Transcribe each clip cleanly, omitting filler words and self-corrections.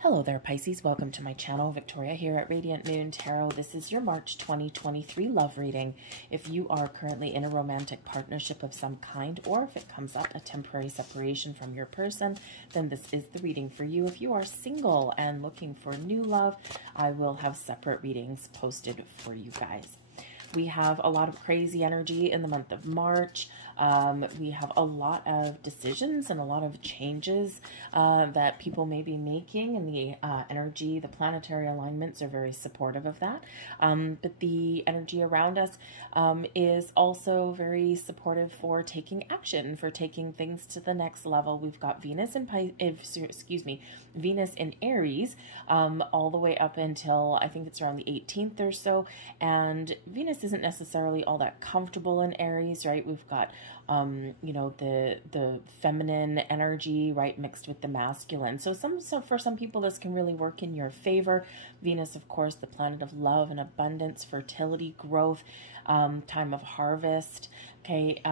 Hello there, Pisces. Welcome to my channel. Victoria here at Radiant Moon Tarot. This is your March 2023 love reading. If you are currently in a romantic partnership of some kind, or if it comes up a temporary separation from your person, then this is the reading for you. If you are single and looking for new love, I will have separate readings posted for you guys. We have a lot of crazy energy in the month of March. We have a lot of decisions and a lot of changes that people may be making, and the energy, the planetary alignments are very supportive of that. But the energy around us is also very supportive for taking action, for taking things to the next level. We've got Venus in Venus in Aries all the way up until I think it's around the 18th or so, and Venus isn't necessarily all that comfortable in Aries, right? We've got you know, the feminine energy, right, mixed with the masculine. So for some people this can really work in your favor. Venus, of course, the planet of love and abundance, fertility, growth, time of harvest. Okay,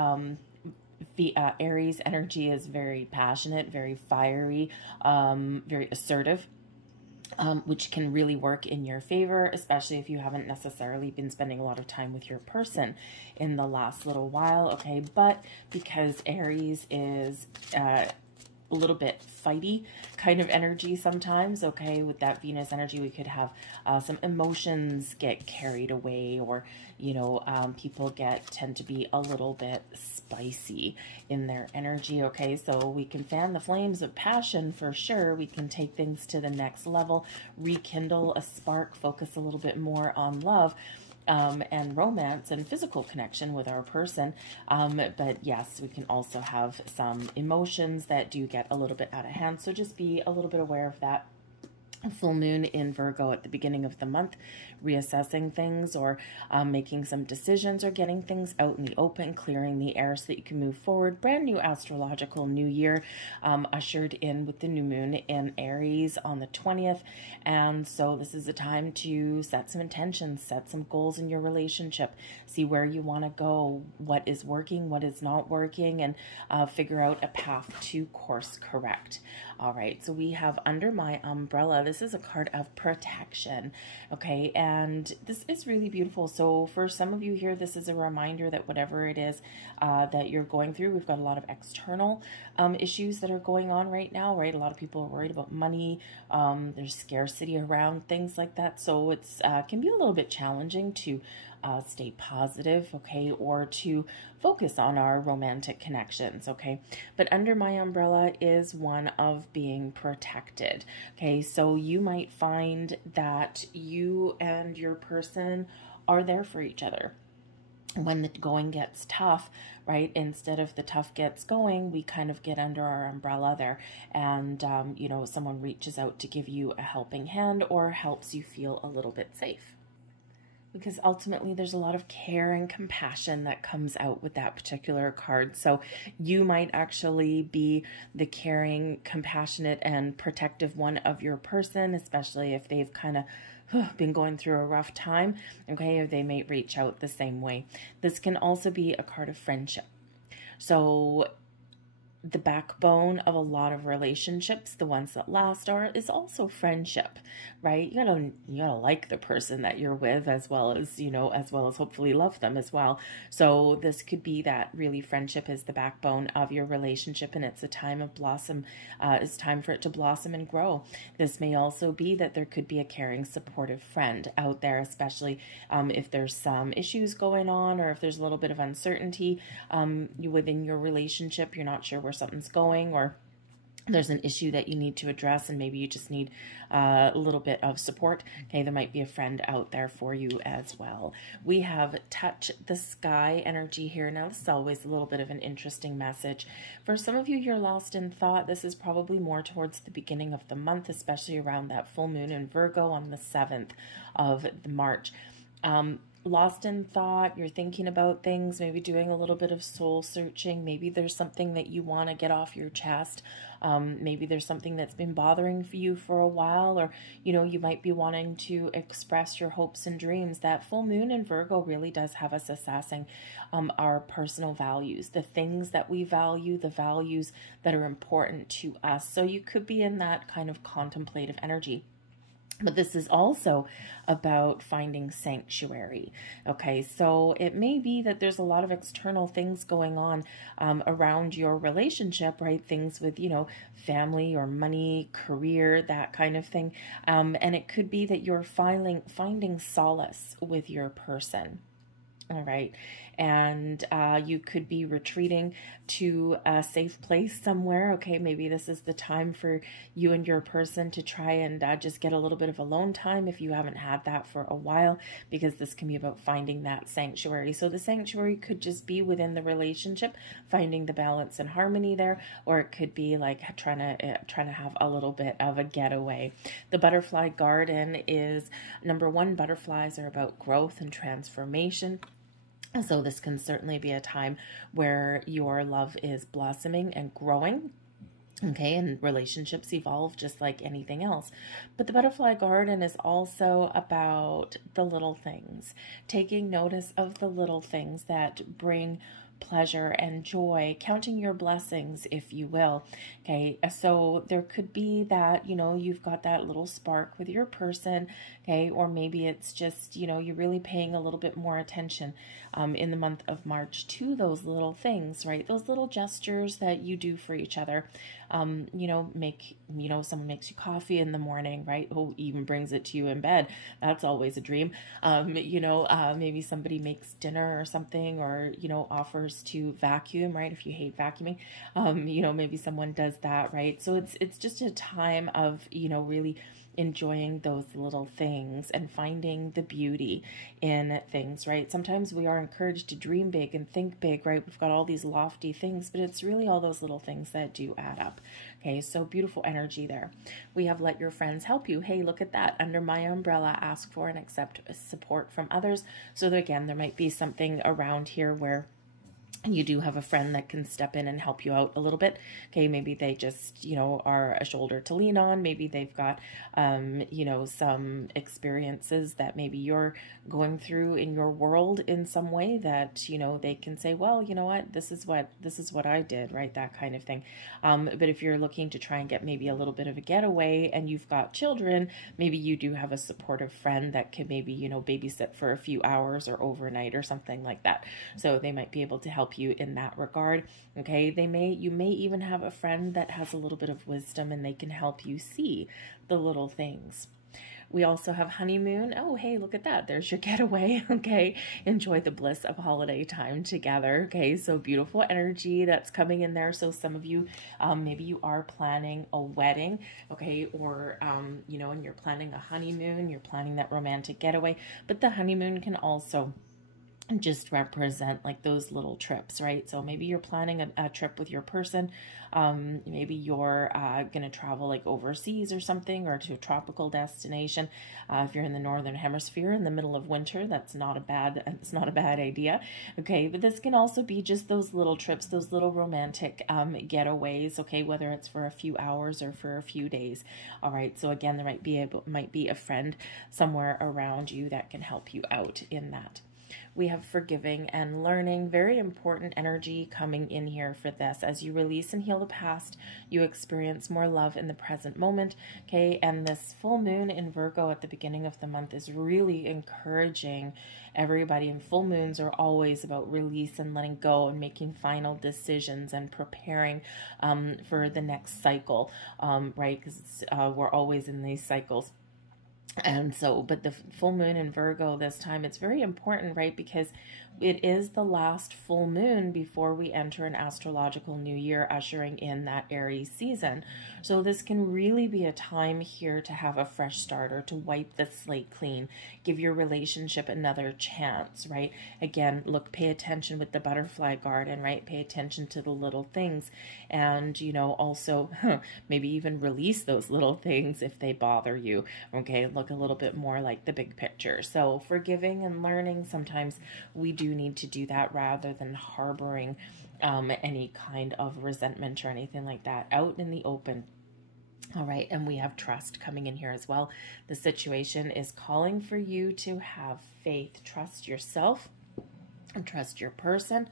Aries energy is very passionate, very fiery, very assertive. Which can really work in your favor, especially if you haven't necessarily been spending a lot of time with your person in the last little while, okay? But because Aries is a little bit fighty kind of energy sometimes, okay, with that Venus energy, we could have some emotions get carried away, or, you know, people tend to be a little bit spicy in their energy, okay? So we can fan the flames of passion for sure. We can take things to the next level, rekindle a spark, focus a little bit more on love, and romance and physical connection with our person. But yes, we can also have some emotions that do get a little bit out of hand. So just be a little bit aware of that. Full moon in Virgo at the beginning of the month, reassessing things, or making some decisions, or getting things out in the open, clearing the air so that you can move forward. Brand new astrological new year ushered in with the new moon in Aries on the 20th. And so this is a time to set some intentions, set some goals in your relationship, see where you want to go, what is working, what is not working, and figure out a path to course correct. All right, so we have under my umbrella, this is a card of protection, okay, and this is really beautiful. So for some of you here, this is a reminder that whatever it is that you're going through, we've got a lot of external issues that are going on right now, right? A lot of people are worried about money, there's scarcity around, things like that. So it's can be a little bit challenging to stay positive, okay, or to focus on our romantic connections, okay? But under my umbrella is one of being protected, okay? So you might find that you and your person are there for each other. When the going gets tough, right, instead of the tough gets going, we kind of get under our umbrella there, and you know, someone reaches out to give you a helping hand or helps you feel a little bit safe. Because ultimately there's a lot of care and compassion that comes out with that particular card. So you might actually be the caring, compassionate, and protective one of your person, especially if they've kind of been going through a rough time, okay, or they may reach out the same way. This can also be a card of friendship. So the backbone of a lot of relationships, the ones that last, is also friendship, right? You gotta like the person that you're with, as well as, you know, as well as hopefully love them as well. So this could be that really friendship is the backbone of your relationship, and it's a time of blossom. It's time for it to blossom and grow. This may also be that there could be a caring, supportive friend out there, especially if there's some issues going on, or if there's a little bit of uncertainty within your relationship, you're not sure where something's going, or there's an issue that you need to address, and maybe you just need a little bit of support, okay, there might be a friend out there for you as well. We have touch the sky energy here. Now, this is always a little bit of an interesting message. For some of you, you're lost in thought. This is probably more towards the beginning of the month, especially around that full moon in Virgo on the 7th of March. lost in thought, you're thinking about things, maybe doing a little bit of soul searching. Maybe there's something that you want to get off your chest. Maybe there's something that's been bothering you for a while, or, you know, you might be wanting to express your hopes and dreams. That full moon in Virgo really does have us assessing our personal values, the things that we value, the values that are important to us. So you could be in that kind of contemplative energy. But this is also about finding sanctuary. Okay, so it may be that there's a lot of external things going on around your relationship, right? Things with, you know, family or money, career, that kind of thing. And it could be that you're finding solace with your person. All right. And you could be retreating to a safe place somewhere. Okay, maybe this is the time for you and your person to try and just get a little bit of alone time if you haven't had that for a while, because this can be about finding that sanctuary. So the sanctuary could just be within the relationship, finding the balance and harmony there, or it could be like trying to have a little bit of a getaway. The butterfly garden is, number one, butterflies are about growth and transformation. So this can certainly be a time where your love is blossoming and growing. Okay, and relationships evolve just like anything else. But the butterfly garden is also about the little things, taking notice of the little things that bring pleasure and joy, counting your blessings, if you will. Okay, so there could be that, you know, you've got that little spark with your person, okay, or maybe it's just, you know, you're really paying a little bit more attention in the month of March to those little things, right? Those little gestures that you do for each other. You know, someone makes you coffee in the morning, right? Who even brings it to you in bed. That's always a dream. Maybe somebody makes dinner or something, or, you know, offers to vacuum, right? If you hate vacuuming, maybe someone does that, right? So it's just a time of, you know, really enjoying those little things and finding the beauty in things, right? Sometimes we are encouraged to dream big and think big, right? We've got all these lofty things, but it's really all those little things that do add up. Okay, so beautiful energy there. We have let your friends help you. Hey, look at that. Under my umbrella, ask for and accept support from others. So that, again, there might be something around here where you do have a friend that can step in and help you out a little bit. Okay, maybe they just, you know, are a shoulder to lean on. Maybe they've got, some experiences that maybe you're going through in your world in some way that, you know, they can say, well, you know what, this is what I did, right? That kind of thing. But if you're looking to try and get maybe a little bit of a getaway and you've got children, maybe you do have a supportive friend that can maybe, you know, babysit for a few hours or overnight or something like that. So they might be able to help you in that regard. Okay, you may even have a friend that has a little bit of wisdom and they can help you see the little things. We also have honeymoon. Oh, hey, look at that. There's your getaway. Okay, enjoy the bliss of holiday time together. Okay, so beautiful energy that's coming in there. So some of you, maybe you are planning a wedding, okay, or, and you're planning a honeymoon, you're planning that romantic getaway, but the honeymoon can also just represent like those little trips, right? So maybe you're planning a trip with your person. Maybe you're going to travel like overseas or something, or to a tropical destination. If you're in the northern hemisphere in the middle of winter, it's not a bad idea. Okay, but this can also be just those little trips, those little romantic getaways. Okay, whether it's for a few hours or for a few days. All right. So again, there might be a friend somewhere around you that can help you out in that. We have forgiving and learning, very important energy coming in here for this. As you release and heal the past, you experience more love in the present moment, okay? And this full moon in Virgo at the beginning of the month is really encouraging everybody, and full moons are always about release and letting go and making final decisions and preparing for the next cycle, right? Because we're always in these cycles. And so, but the full moon in Virgo this time, it's very important, right? Because it is the last full moon before we enter an astrological new year, ushering in that Aries season. So this can really be a time here to have a fresh start, or to wipe the slate clean, give your relationship another chance, right? Again, pay attention with the butterfly garden, right? Pay attention to the little things, and, also maybe even release those little things if they bother you, okay? look a little bit more like the big picture. So forgiving and learning, sometimes we do need to do that rather than harboring any kind of resentment or anything like that out in the open. All right, and we have trust coming in here as well. The situation is calling for you to have faith. Trust yourself and trust your person.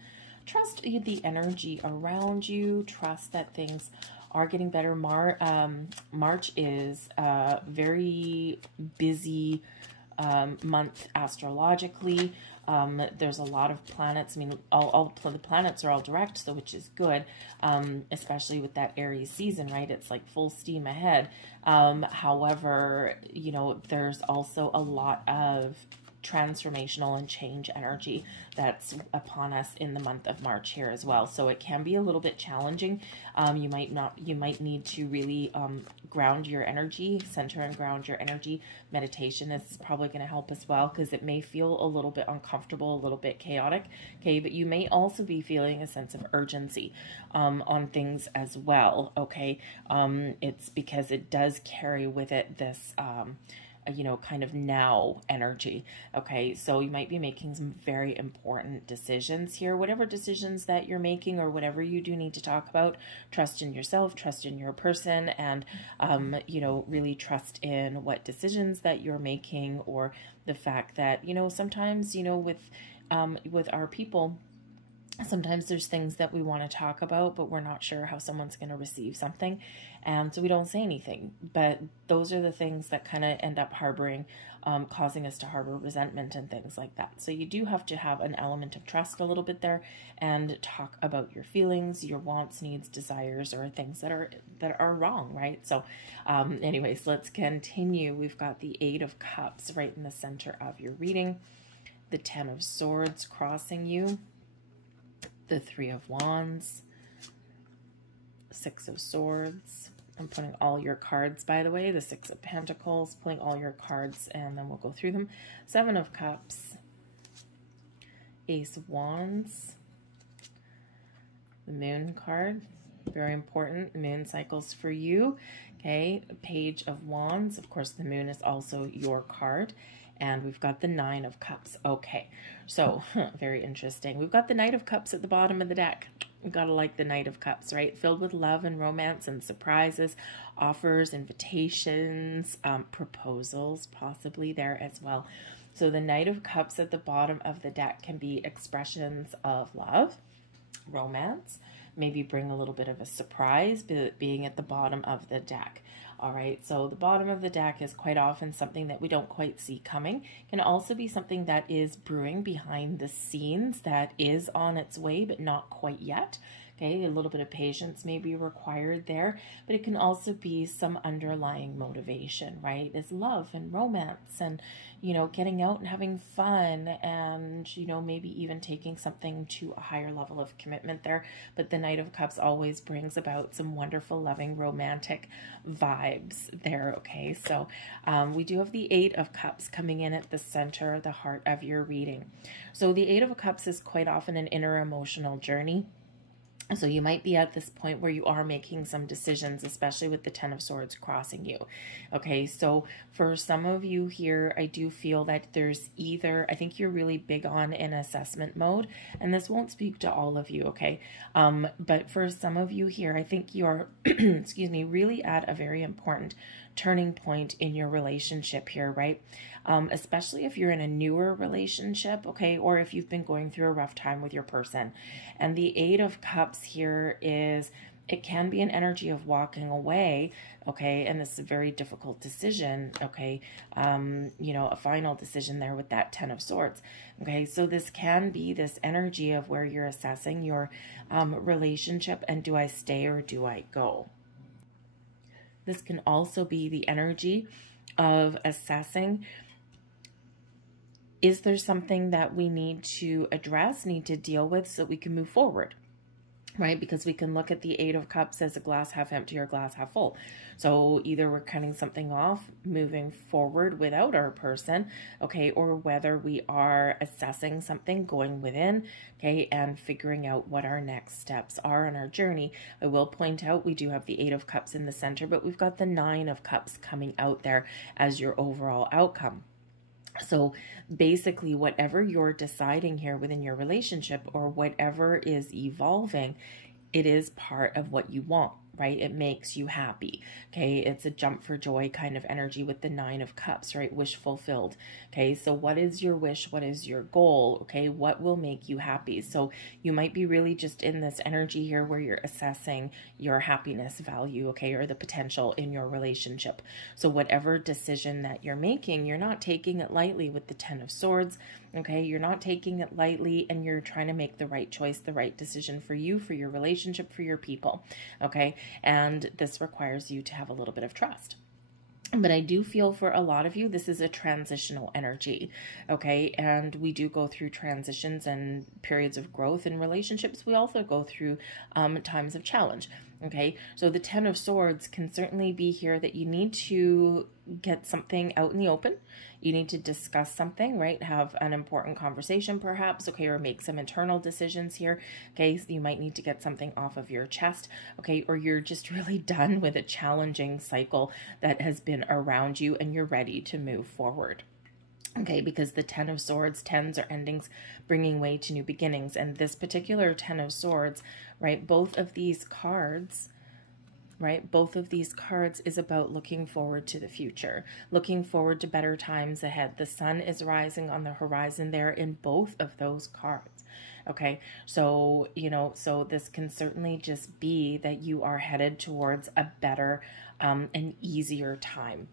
Trust the energy around you. Trust that things are getting better. March is a very busy month astrologically. There's a lot of planets. I mean, all the planets are all direct, so which is good, especially with that Aries season, right? It's like full steam ahead. However, you know, there's also a lot of transformational and change energy that's upon us in the month of March here as well. So it can be a little bit challenging. You might need to really ground your energy, center and ground your energy. Meditation is probably going to help as well, because it may feel a little bit uncomfortable, a little bit chaotic. Okay, but you may also be feeling a sense of urgency on things as well. Okay, it's because it does carry with it this you know, kind of now energy. Okay, so you might be making some very important decisions here. Whatever decisions that you're making or whatever you do need to talk about, trust in yourself, trust in your person, and you know, really trust in what decisions that you're making, or the fact that, you know, sometimes, you know, with our people, sometimes there's things that we want to talk about, but we're not sure how someone's going to receive something. And so we don't say anything. But those are the things that kind of end up harboring, causing us to harbor resentment and things like that. So you do have to have an element of trust a little bit there, and talk about your feelings, your wants, needs, desires, or things that are wrong, right? So anyways, let's continue. We've got the 8 of Cups right in the center of your reading. The 10 of Swords crossing you. The 3 of Wands, 6 of Swords. I'm putting all your cards, by the way. The 6 of Pentacles, pulling all your cards, and then we'll go through them. 7 of Cups, Ace of Wands, the Moon card, very important. Moon cycles for you. Okay, Page of Wands. Of course, the Moon is also your card. And we've got the 9 of Cups. Okay, so very interesting. We've got the Knight of Cups at the bottom of the deck. We've got to like the Knight of Cups, right? Filled with love and romance and surprises, offers, invitations, proposals possibly there as well. So the Knight of Cups at the bottom of the deck can be expressions of love, romance, maybe bring a little bit of a surprise being at the bottom of the deck. All right, so the bottom of the deck is quite often something that we don't quite see coming. It can also be something that is brewing behind the scenes, that is on its way, but not quite yet. Okay, a little bit of patience may be required there, but it can also be some underlying motivation, right? It's love and romance and, you know, getting out and having fun and, you know, maybe even taking something to a higher level of commitment there. But the Knight of Cups always brings about some wonderful, loving, romantic vibes there, okay? So we do have the 8 of Cups coming in at the center, the heart of your reading. So the 8 of Cups is quite often an inner emotional journey. So you might be at this point where you are making some decisions, especially with the 10 of Swords crossing you. Okay, so for some of you here, I do feel that there's either, I think you're really big on an assessment mode, and this won't speak to all of you, okay? But for some of you here, I think you're, excuse me, really at a very important turning point in your relationship here, right? Especially if you're in a newer relationship, okay, or if you've been going through a rough time with your person. And the 8 of Cups here is, it can be an energy of walking away, okay, and this is a very difficult decision, okay, you know, a final decision there with that 10 of Swords, okay, so this can be this energy of where you're assessing your relationship, and do I stay or do I go? This can also be the energy of assessing, is there something that we need to address, need to deal with so we can move forward? right? Because we can look at the Eight of Cups as a glass half empty or glass half full. So either we're cutting something off, moving forward without our person, okay, or whether we are assessing something, going within, okay, and figuring out what our next steps are on our journey. I will point out we do have the Eight of Cups in the center, but we've got the Nine of Cups coming out there as your overall outcome. So basically, whatever you're deciding here within your relationship or whatever is evolving, it is part of what you want, right? It makes you happy, okay? It's a jump for joy kind of energy with the Nine of Cups, right? Wish fulfilled, okay? So what is your wish? What is your goal, okay? What will make you happy? So you might be really just in this energy here where you're assessing your happiness value, okay, or the potential in your relationship. So whatever decision that you're making, you're not taking it lightly with the Ten of Swords, okay? You're not taking it lightly, and you're trying to make the right choice, the right decision for you, for your relationship, for your people, okay? And this requires you to have a little bit of trust. But I do feel for a lot of you, this is a transitional energy, okay? And we do go through transitions and periods of growth in relationships. We also go through times of challenge, okay? So the Ten of Swords can certainly be here that you need to get something out in the open. You need to discuss something, right? Have an important conversation perhaps, okay? Or make some internal decisions here, okay? So you might need to get something off of your chest, okay? Or you're just really done with a challenging cycle that has been around you and you're ready to move forward. Okay, because the Ten of Swords, tens are endings, bringing way to new beginnings. And this particular Ten of Swords, right, both of these cards, right, both of these cards is about looking forward to the future, looking forward to better times ahead. The sun is rising on the horizon there in both of those cards. Okay, so, you know, so this can certainly just be that you are headed towards a better and easier time.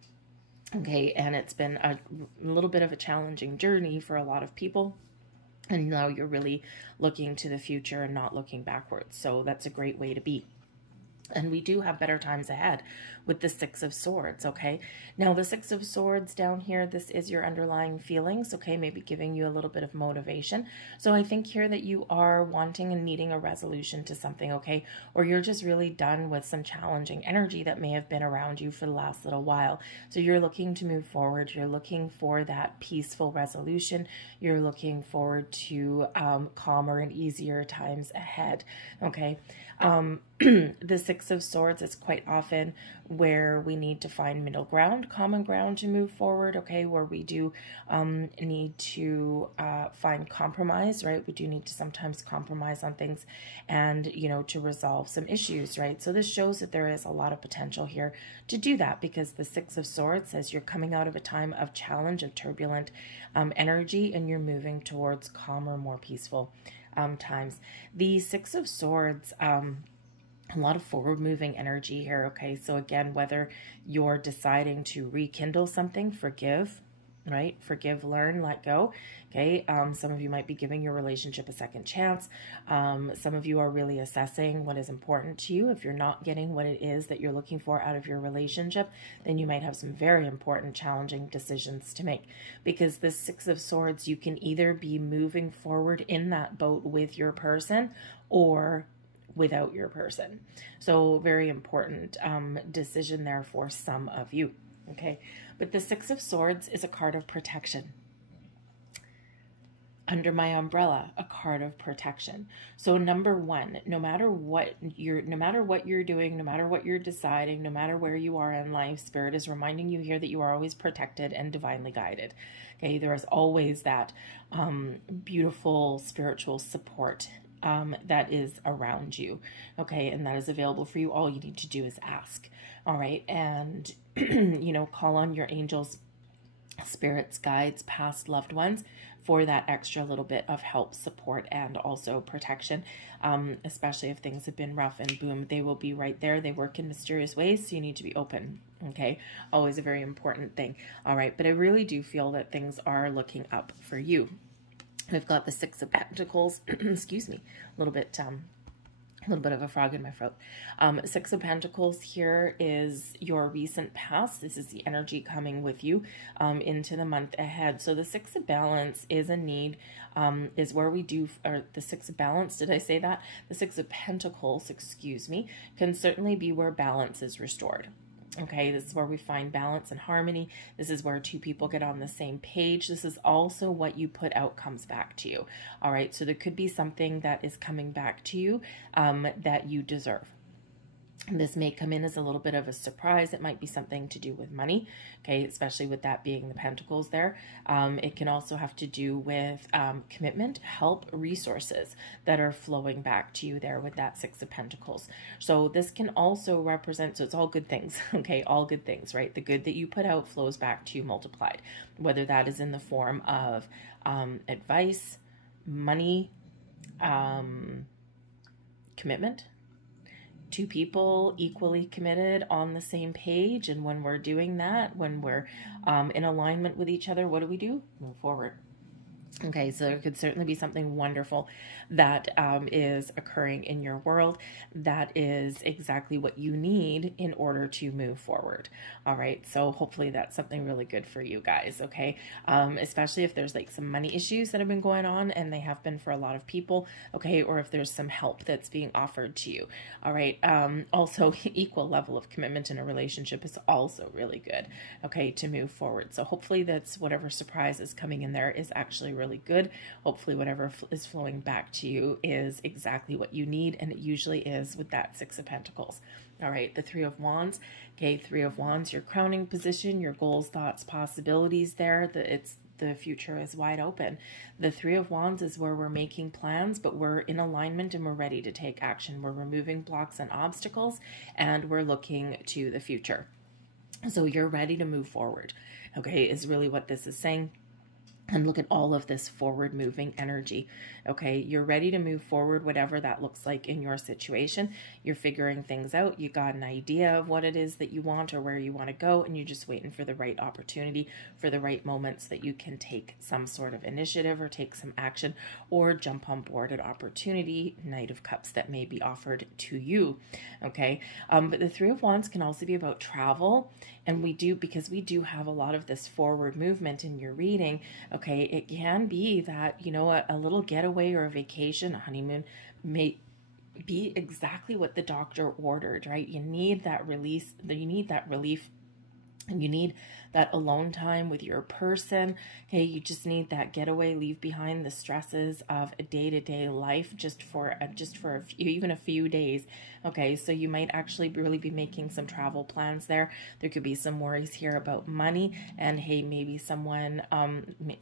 Okay, and it's been a little bit of a challenging journey for a lot of people. And now you're really looking to the future and not looking backwards. So that's a great way to be. And we do have better times ahead with the Six of Swords, okay? Now, the Six of Swords down here, this is your underlying feelings, okay? Maybe giving you a little bit of motivation. So I think here that you are wanting and needing a resolution to something, okay? Or you're just really done with some challenging energy that may have been around you for the last little while. So you're looking to move forward. You're looking for that peaceful resolution. You're looking forward to calmer and easier times ahead, okay? The Six of Swords is quite often where we need to find middle ground, common ground to move forward, okay, where we do need to find compromise, right? We do need to sometimes compromise on things and, you know, to resolve some issues, right? So this shows that there is a lot of potential here to do that because the Six of Swords says you're coming out of a time of challenge, of turbulent energy, and you're moving towards calmer, more peaceful times. The Six of Swords, a lot of forward-moving energy here, okay? So again, whether you're deciding to rekindle something, forgive, right? Forgive, learn, let go, okay? Some of you might be giving your relationship a second chance. Some of you are really assessing what is important to you. If you're not getting what it is that you're looking for out of your relationship, then you might have some very important, challenging decisions to make. Because this Six of Swords, you can either be moving forward in that boat with your person or without your person. So very important decision there for some of you, okay? But the Six of Swords is a card of protection. Under my umbrella, a card of protection. So number one, no matter what you're doing, no matter what you're deciding, no matter where you are in life, Spirit is reminding you here that you are always protected and divinely guided. Okay, there is always that beautiful spiritual support that is around you, okay, and that is available for you. All you need to do is ask, all right, and you know, call on your angels, spirits, guides, past loved ones for that extra little bit of help, support, and also protection, especially if things have been rough, and boom, they will be right there. They work in mysterious ways, so you need to be open, okay? Always a very important thing, all right? But I really do feel that things are looking up for you. We've got the Six of Pentacles, excuse me, a little bit A little bit of a frog in my throat. Six of Pentacles here is your recent past. This is the energy coming with you into the month ahead. So the Six of Balance is a need, is where we do, or the Six of Balance, did I say that? The Six of Pentacles, excuse me, can certainly be where balance is restored. Okay, this is where we find balance and harmony. This is where two people get on the same page. This is also what you put out comes back to you. All right, so there could be something that is coming back to you that you deserve. This may come in as a little bit of a surprise. It might be something to do with money, okay, especially with that being the Pentacles there. It can also have to do with commitment, help, resources that are flowing back to you there with that Six of Pentacles. So this can also represent, so it's all good things, okay, all good things, right? The good that you put out flows back to you multiplied, whether that is in the form of advice, money, commitment, two people equally committed on the same page. And when we're doing that, when we're in alignment with each other, what do? Move forward. Okay, so there could certainly be something wonderful that is occurring in your world that is exactly what you need in order to move forward. All right, so hopefully that's something really good for you guys, okay? Especially if there's like some money issues that have been going on, and they have been for a lot of people, okay? Or if there's some help that's being offered to you, all right? Also, equal level of commitment in a relationship is also really good, okay, to move forward. So hopefully that's whatever surprise is coming in there is actually really good. Hopefully whatever is flowing back to you is exactly what you need, and it usually is with that Six of Pentacles. All right, the Three of Wands. Okay, Three of Wands, your crowning position, your goals, thoughts, possibilities there. The future is wide open. The Three of Wands is where we're making plans, but we're in alignment and we're ready to take action. We're removing blocks and obstacles, and we're looking to the future. So you're ready to move forward, okay, is really what this is saying. And look at all of this forward moving energy. Okay, you're ready to move forward, whatever that looks like in your situation. You're figuring things out. You got an idea of what it is that you want or where you want to go, and you're just waiting for the right opportunity, for the right moments that you can take some sort of initiative or take some action or jump on board an opportunity, Knight of Cups, that may be offered to you. Okay, but the Three of Wands can also be about travel. And because we do have a lot of this forward movement in your reading, okay, it can be that, you know, a little getaway or a vacation, a honeymoon may be exactly what the doctor ordered, right? You need that release, you need that relief, and you need that alone time with your person. Hey, you just need that getaway, leave behind the stresses of a day-to-day life just for a few, even a few days. Okay, so you might actually really be making some travel plans there. There could be some worries here about money, and hey, maybe someone,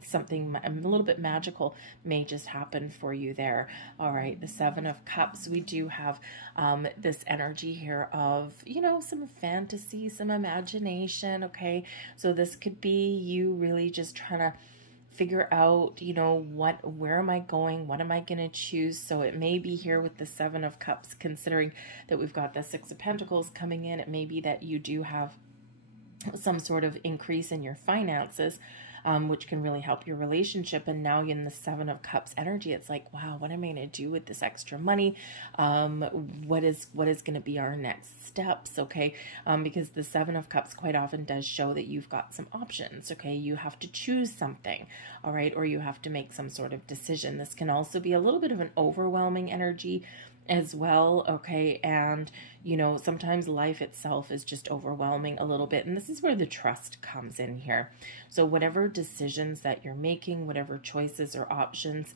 something a little bit magical may just happen for you there. All right, the Seven of Cups, we do have this energy here of, you know, some fantasy, some imagination, okay? So this could be you really just trying to figure out, you know, where am I going? What am I going to choose? So it may be here with the Seven of Cups, considering that we've got the Six of Pentacles coming in. It may be that you do have some sort of increase in your finances, which can really help your relationship. And now in the Seven of Cups energy, it's like, wow, what am I going to do with this extra money? What is going to be our next steps? Okay. Because the Seven of Cups quite often does show that you've got some options. Okay. You have to choose something. All right. Or you have to make some sort of decision. This can also be a little bit of an overwhelming energy as well, okay? And, you know, sometimes life itself is just overwhelming a little bit, and this is where the trust comes in here. So whatever decisions that you're making, whatever choices or options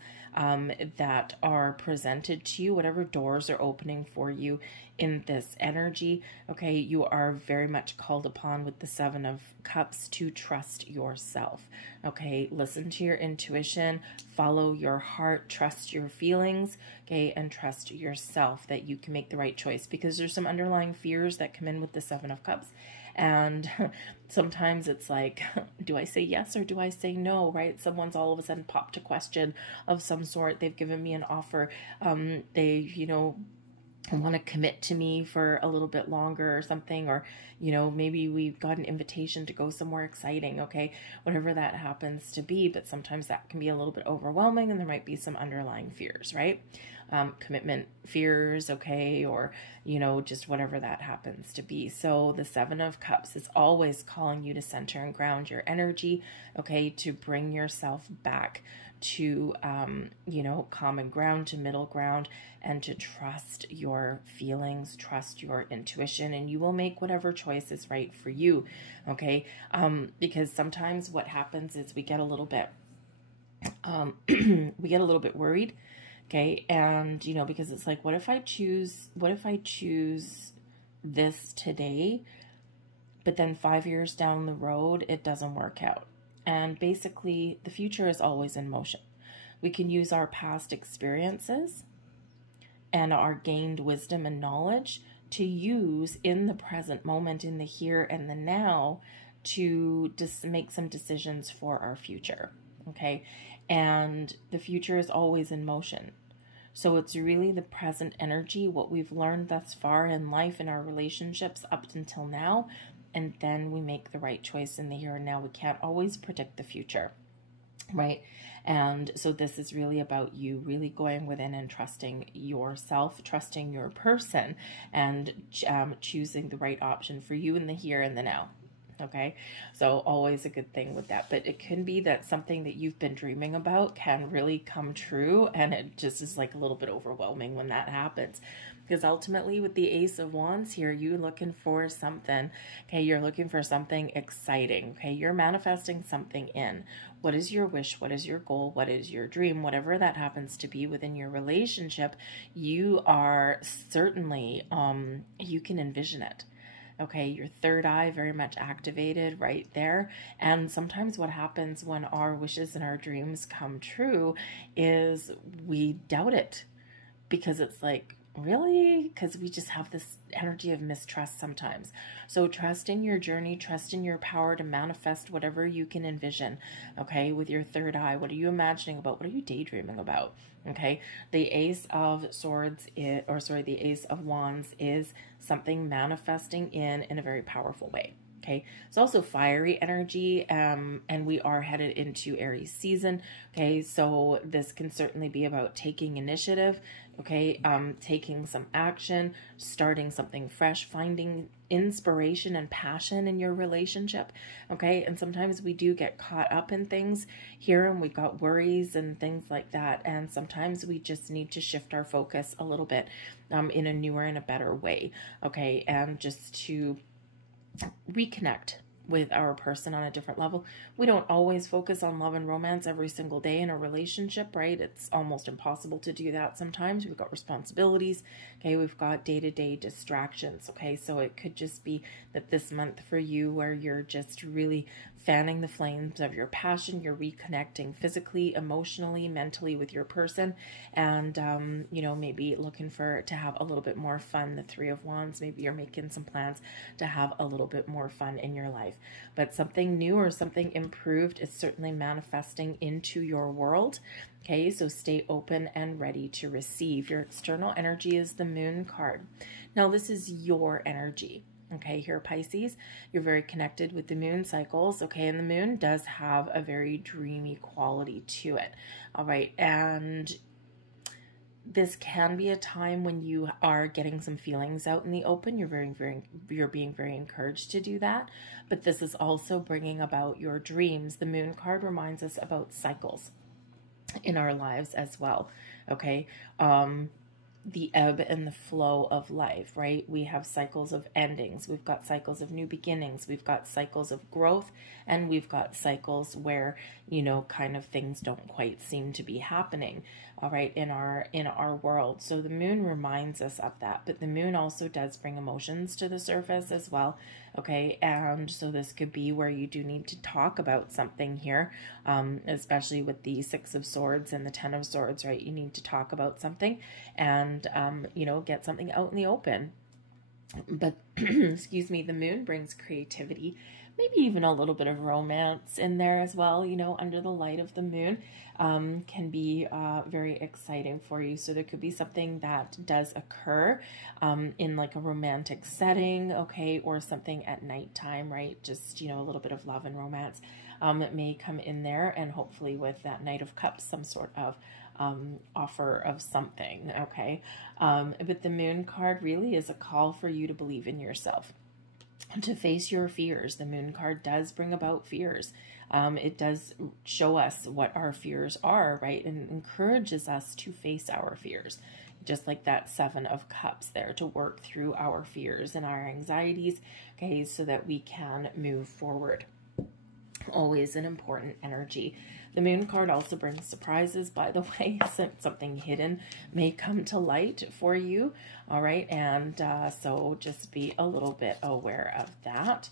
that are presented to you, whatever doors are opening for you in this energy, okay, you are very much called upon with the Seven of Cups to trust yourself, okay? Listen to your intuition, follow your heart, trust your feelings, okay, and trust yourself that you can make the right choice, because there's some underlying fears that come in with the Seven of Cups. And sometimes it's like, do I say yes or do I say no, right? Someone's all of a sudden popped a question of some sort. They've given me an offer. They, you know, want to commit to me for a little bit longer or something, or, you know, maybe we've got an invitation to go somewhere exciting, okay, whatever that happens to be. But sometimes that can be a little bit overwhelming, and there might be some underlying fears, right? Commitment fears, okay, or, you know, just whatever that happens to be. So the Seven of Cups is always calling you to center and ground your energy, okay, to bring yourself back to, you know, common ground, to middle ground, and to trust your feelings, trust your intuition, and you will make whatever choice is right for you, okay? Because sometimes what happens is we get a little bit, we get a little bit worried, okay? And, you know, because it's like, what if I choose this today, but then 5 years down the road, it doesn't work out? And basically, the future is always in motion. We can use our past experiences and our gained wisdom and knowledge to use in the present moment, in the here and the now, to just make some decisions for our future, okay? And the future is always in motion. So it's really the present energy, what we've learned thus far in life, in our relationships up until now, and then we make the right choice in the here and now. We can't always predict the future, right? And so this is really about you really going within and trusting yourself, trusting your person, and choosing the right option for you in the here and the now. Okay, so always a good thing with that. But it can be that something that you've been dreaming about can really come true, and it just is like a little bit overwhelming when that happens. Because ultimately with the Ace of Wands here, you're looking for something, okay? You're looking for something exciting, okay? You're manifesting something in. What is your wish? What is your goal? What is your dream? Whatever that happens to be within your relationship, you are certainly, you can envision it. Okay, your third eye very much activated right there. And sometimes what happens when our wishes and our dreams come true is we doubt it, because it's like, really? Because we just have this energy of mistrust sometimes. So trust in your journey, trust in your power to manifest whatever you can envision, okay, with your third eye. What are you imagining about? What are you daydreaming about? Okay, the Ace of Swords, the Ace of Wands is something manifesting in a very powerful way. Okay, it's also fiery energy, and we are headed into Aries season. Okay, so this can certainly be about taking initiative, okay, taking some action, starting something fresh, finding inspiration and passion in your relationship, okay? And sometimes we do get caught up in things here, and we've got worries and things like that, and sometimes we just need to shift our focus a little bit in a newer and a better way, okay? And just to reconnect with our person on a different level. We don't always focus on love and romance every single day in a relationship, right? It's almost impossible to do that sometimes. We've got responsibilities, okay? We've got day-to-day distractions, okay? So it could just be that this month for you, where you're just really fanning the flames of your passion, you're reconnecting physically, emotionally, mentally with your person, and, you know, maybe looking to have a little bit more fun. The Three of Wands, maybe you're making some plans to have a little bit more fun in your life. But something new or something improved is certainly manifesting into your world. Okay, so stay open and ready to receive. Your external energy is the Moon card. Now, this is your energy. Okay, here, Pisces, you're very connected with the moon cycles. Okay, and the moon does have a very dreamy quality to it. All right, and this can be a time when you are getting some feelings out in the open. You're being very encouraged to do that. But this is also bringing about your dreams. The Moon card reminds us about cycles in our lives as well. Okay, the ebb and the flow of life, right? We have cycles of endings. We've got cycles of new beginnings. We've got cycles of growth, and we've got cycles where, you know, kind of things don't quite seem to be happening, all right, in our world. So the moon reminds us of that, but the moon also does bring emotions to the surface as well, okay? And so this could be where you do need to talk about something here, especially with the Six of Swords and the Ten of Swords, right? You need to talk about something and, you know, get something out in the open. But, excuse me, the moon brings creativity, maybe even a little bit of romance in there as well, you know, under the light of the moon, can be very exciting for you. So there could be something that does occur in like a romantic setting, okay, or something at nighttime, right? Just, you know, a little bit of love and romance may come in there, and hopefully with that Knight of Cups, some sort of offer of something, okay? But the Moon card really is a call for you to believe in yourself, to face your fears. The Moon card does bring about fears. It does show us what our fears are, right? And encourages us to face our fears. Just like that Seven of Cups there, to work through our fears and our anxieties, okay, so that we can move forward. Always an important energy. The Moon card also brings surprises, by the way. Something hidden may come to light for you, all right? And so just be a little bit aware of that.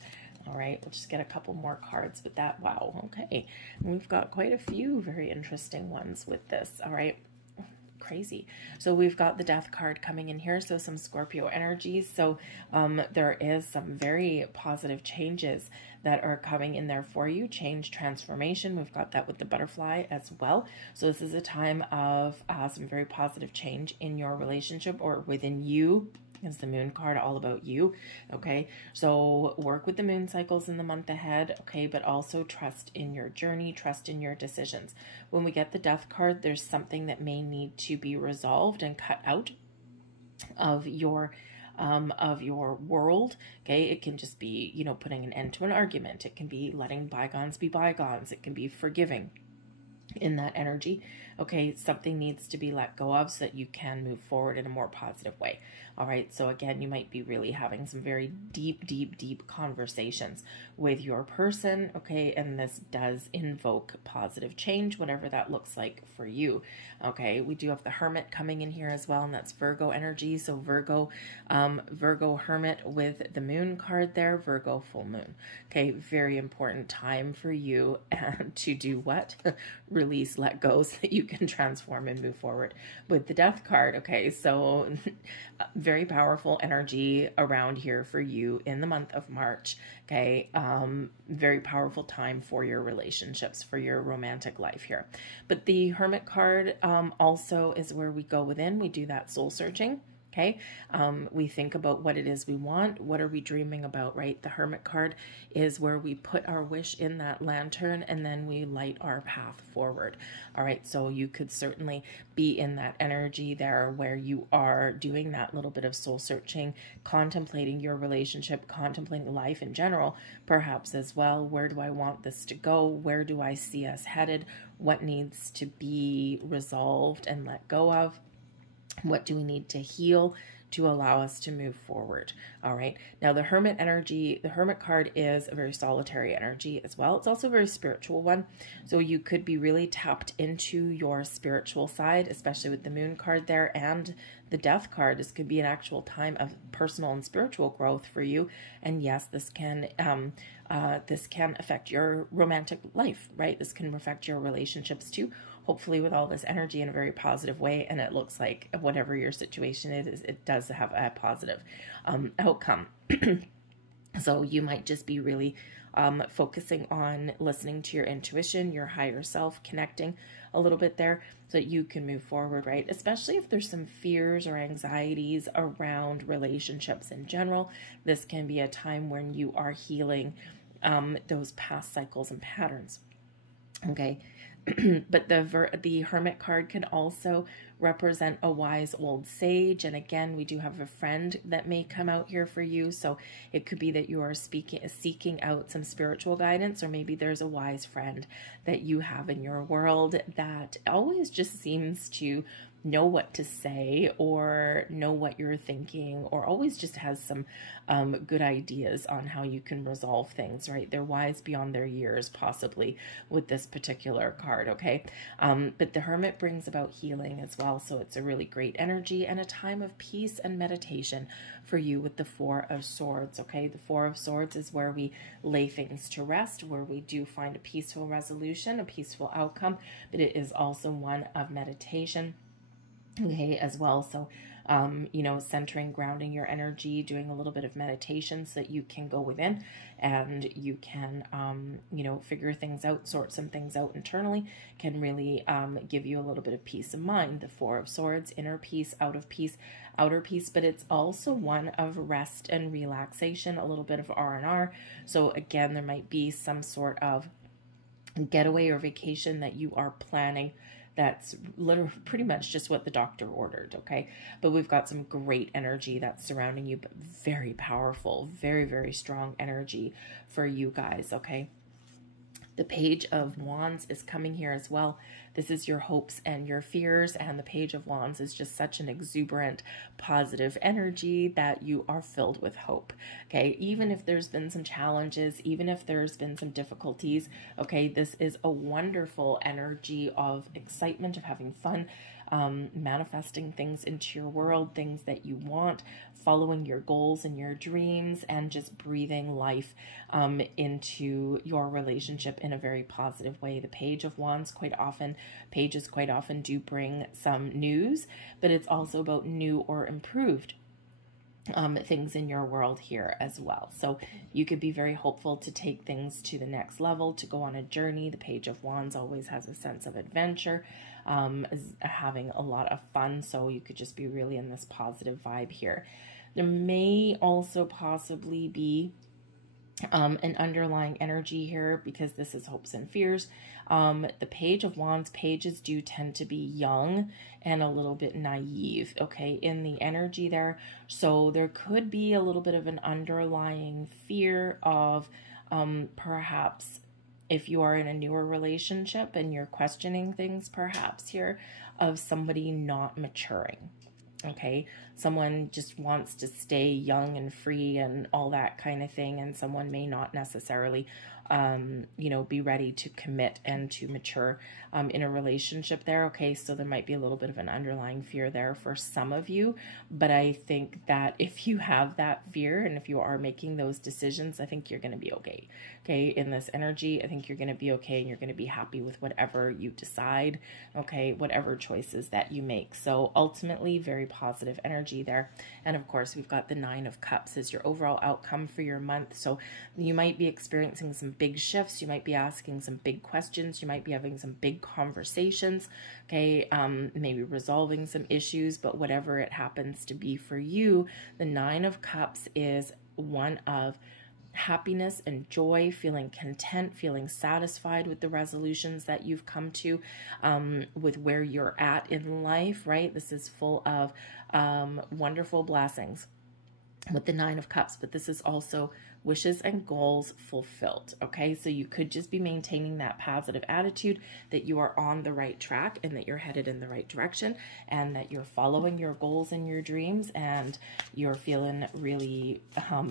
All right, we'll just get a couple more cards with that. Wow, okay. We've got quite a few very interesting ones with this, all right? Crazy. So we've got the Death card coming in here, so some Scorpio energies. So there is some very positive changes that are coming in there for you. Change, transformation. We've got that with the butterfly as well. So this is a time of some very positive change in your relationship or within you. Is the Moon card all about you? Okay, so work with the moon cycles in the month ahead, okay, but also trust in your journey, trust in your decisions. When we get the Death card, there's something that may need to be resolved and cut out of your world, okay? It can just be, you know, putting an end to an argument. It can be letting bygones be bygones. It can be forgiving in that energy, okay? Something needs to be let go of so that you can move forward in a more positive way. All right, so again, you might be really having some very deep conversations with your person, okay? And this does invoke positive change, whatever that looks like for you, okay? We do have the Hermit coming in here as well, and that's Virgo energy. So Virgo Hermit with the Moon card there, Virgo full moon, okay? Very important time for you to do what? Release, let go, so that you can transform and move forward with the Death card, okay? So very powerful energy around here for you in the month of March, okay? Very powerful time for your relationships, for your romantic life here. But the Hermit card also is where we go within. We do that soul searching. Okay, we think about what it is we want. What are we dreaming about, right? The Hermit card is where we put our wish in that lantern and then we light our path forward. All right, so you could certainly be in that energy there where you are doing that little bit of soul searching, contemplating your relationship, contemplating life in general, perhaps as well. Where do I want this to go? Where do I see us headed? What needs to be resolved and let go of? What do we need to heal to allow us to move forward? All right. Now the Hermit energy, the Hermit card is a very solitary energy as well. It's also a very spiritual one. So you could be really tapped into your spiritual side, especially with the Moon card there and the Death card. This could be an actual time of personal and spiritual growth for you. And yes, this can affect your romantic life, right? This can affect your relationships too. Hopefully with all this energy in a very positive way, and it looks like whatever your situation is, it does have a positive outcome. So you might just be really focusing on listening to your intuition, your higher self, connecting a little bit there so that you can move forward, right? Especially if there's some fears or anxieties around relationships in general. This can be a time when you are healing those past cycles and patterns, okay? But the Hermit card can also represent a wise old sage. And again, we do have a friend that may come out here for you. So it could be that you are seeking out some spiritual guidance, or maybe there's a wise friend that you have in your world that always just seems to know what to say or know what you're thinking, or always just has some good ideas on how you can resolve things, right? They're wise beyond their years, possibly, with this particular card, okay? But the Hermit brings about healing as well, so it's a really great energy and a time of peace and meditation for you with the Four of Swords, okay? The Four of Swords is where we lay things to rest, where we do find a peaceful resolution, a peaceful outcome, but it is also one of meditation. okay, as well. So, you know, centering, grounding your energy, doing a little bit of meditation so that you can go within and you can, you know, figure things out, sort some things out internally, can really give you a little bit of peace of mind. The Four of Swords, inner peace, outer peace, but it's also one of rest and relaxation, a little bit of R&R. So again, there might be some sort of getaway or vacation that you are planning that's literally pretty much just what the doctor ordered, okay? But we've got some great energy that's surrounding you, but very powerful, very, very strong energy for you guys, okay? The Page of Wands is coming here as well. This is your hopes and your fears, and the Page of Wands is just such an exuberant, positive energy that you are filled with hope, okay? Even if there's been some challenges, even if there's been some difficulties, okay, this is a wonderful energy of excitement, of having fun, manifesting things into your world, things that you want, following your goals and your dreams, and just breathing life into your relationship in a very positive way. The Page of Wands, pages quite often do bring some news, but it's also about new or improved things in your world here as well. So you could be very hopeful to take things to the next level, to go on a journey. The Page of Wands always has a sense of adventure, having a lot of fun. So you could just be really in this positive vibe here. There may also possibly be an underlying energy here, because this is hopes and fears. The Page of Wands, pages do tend to be young and a little bit naive, okay, in the energy there. So there could be a little bit of an underlying fear of perhaps if you are in a newer relationship and you're questioning things perhaps here, of somebody not maturing. Okay, someone just wants to stay young and free and all that kind of thing, and someone may not necessarily, you know, be ready to commit and to mature in a relationship there. Okay, so there might be a little bit of an underlying fear there for some of you, but I think that if you have that fear and if you are making those decisions, I think you're going to be okay. Okay, in this energy, I think you're going to be okay, and you're going to be happy with whatever you decide, okay, whatever choices that you make. So ultimately, very positive energy there. And of course, we've got the Nine of Cups as your overall outcome for your month. So you might be experiencing some big shifts. You might be asking some big questions. You might be having some big conversations, okay, maybe resolving some issues, but whatever it happens to be for you, the Nine of Cups is one of happiness and joy, feeling content, feeling satisfied with the resolutions that you've come to, with where you're at in life, right? This is full of wonderful blessings with the Nine of Cups, but this is also wishes and goals fulfilled, okay? So you could just be maintaining that positive attitude that you are on the right track and that you're headed in the right direction and that you're following your goals and your dreams and you're feeling really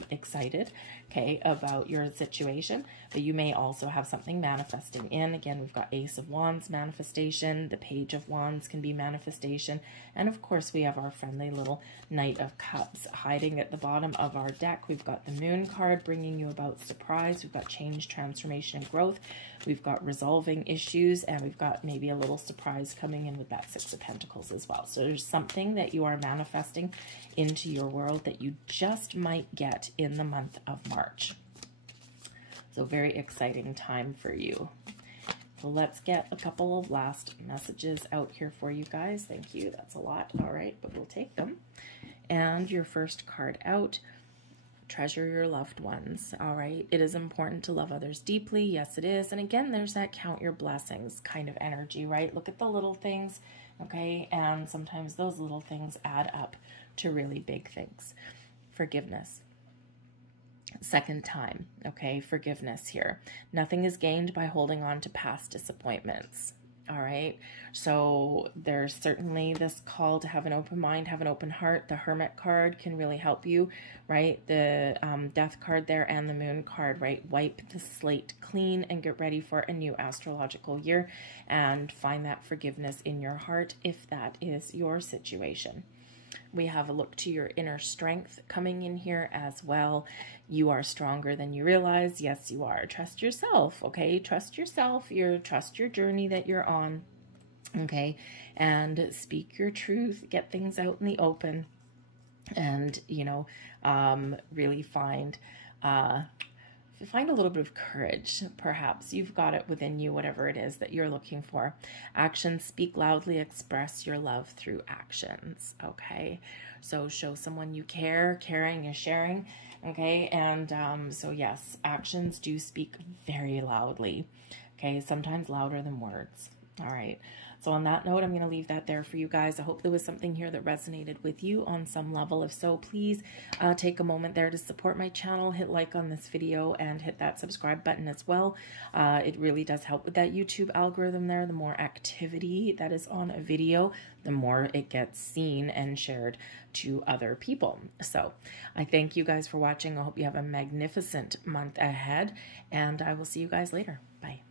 excited, okay, about your situation. But you may also have something manifesting in. Again, we've got Ace of Wands, manifestation. The Page of Wands can be manifestation. And of course, we have our friendly little Knight of Cups hiding at the bottom of our deck. We've got the Moon card bringing you about surprise. We've got change, transformation, and growth. We've got resolving issues, and we've got maybe a little surprise coming in with that Six of Pentacles as well. So there's something that you are manifesting into your world that you just might get in the month of March. So very exciting time for you. So let's get a couple of last messages out here for you guys. Thank you. That's a lot. All right, but we'll take them. And your first card out, treasure your loved ones. All right. It is important to love others deeply. Yes, it is. And again, there's that count your blessings kind of energy, right? Look at the little things. Okay. And sometimes those little things add up to really big things. Forgiveness. Second time. Okay. Forgiveness here. Nothing is gained by holding on to past disappointments. All right. So there's certainly this call to have an open mind, have an open heart. The Hermit card can really help you, right? The Death card there and the Moon card, right? Wipe the slate clean and get ready for a new astrological year and find that forgiveness in your heart if that is your situation. We have a look to your inner strength coming in here as well. You are stronger than you realize. Yes, you are. Trust yourself, okay? Trust yourself. Trust your journey that you're on. Okay, and speak your truth, get things out in the open, and, you know, really find a little bit of courage. Perhaps you've got it within you, whatever it is that you're looking for. Actions speak loudly, express your love through actions. Okay, so show someone you care. Caring is sharing. Okay, and so yes, actions do speak very loudly. Okay, sometimes louder than words. All right. So on that note, I'm going to leave that there for you guys. I hope there was something here that resonated with you on some level. If so, please take a moment there to support my channel. Hit like on this video and hit that subscribe button as well. It really does help with that YouTube algorithm there. The more activity that is on a video, the more it gets seen and shared to other people. So I thank you guys for watching. I hope you have a magnificent month ahead, and I will see you guys later. Bye.